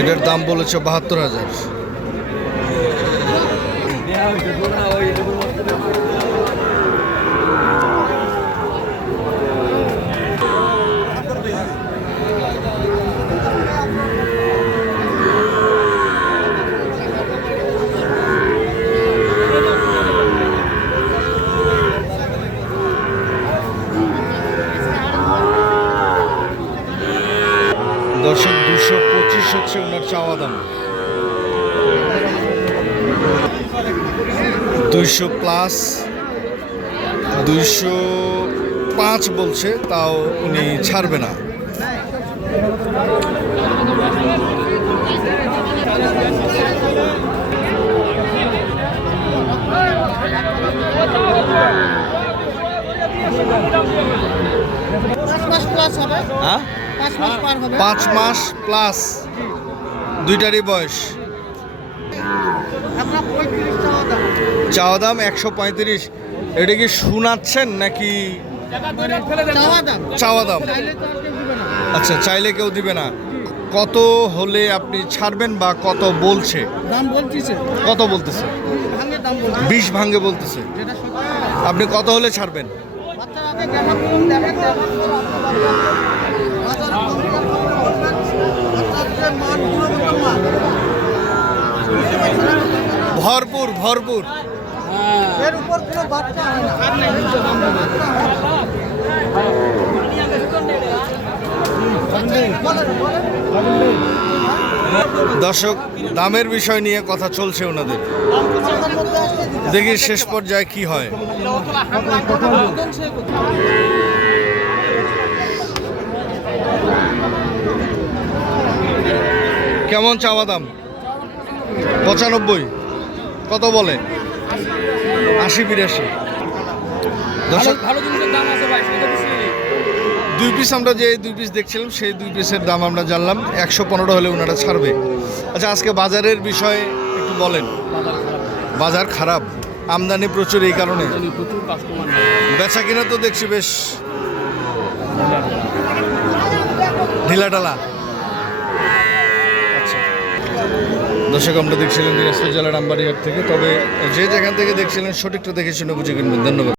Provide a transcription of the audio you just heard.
এটার দাম বলেছে ৭২,০০০। দর্শক ২২৫ হচ্ছে ওনার চাওয়া দাম। ২০০+ ২০৫ বলছে, তাও উনি ছাড়বে না। হ্যাঁ, 5 মাস প্লাস, দুইটারই বয়স। চাওয়া দাম ১৩৫। এটা কি শোনাচ্ছেন নাকি চাওয়া দাম? আচ্ছা, চাইলে কেউ দিবে না। কত হলে আপনি ছাড়বেন বা কত বলছে? কত বলতেছে? 20 ভাঙে বলতেছে। আপনি কত হলে ছাড়বেন? ভরপুর ভরপুর। দর্শক, দামের বিষয় নিয়ে কথা চলছে ওনাদের। দেখি শেষ পর্যায়ে কি হয়। কেমন চাওয়া দাম? ৯৫। কত বলে? ৮০-৮২। দর্শক, 2 পিস আমরা যে 2 পিস দেখছিলাম সেই 2 পিসের দাম আমরা জানলাম। ১১৫ হলে ওনারা ছাড়বে। আচ্ছা, আজকে বাজারের বিষয়ে একটু বলেন। বাজার খারাপ, আমদানি প্রচুর, এই কারণে বেচা কিনা তো দেখছি বেশ ঢিলাঢালা। আচ্ছা দর্শক, আমরা দেখছিলেন দিনাজপুর জেলার আমবাড়িহাট থেকে। তবে যে যেখান থেকে দেখছিলেন সঠিকটা দেখে শুনে বুঝে কিনবেন। ধন্যবাদ।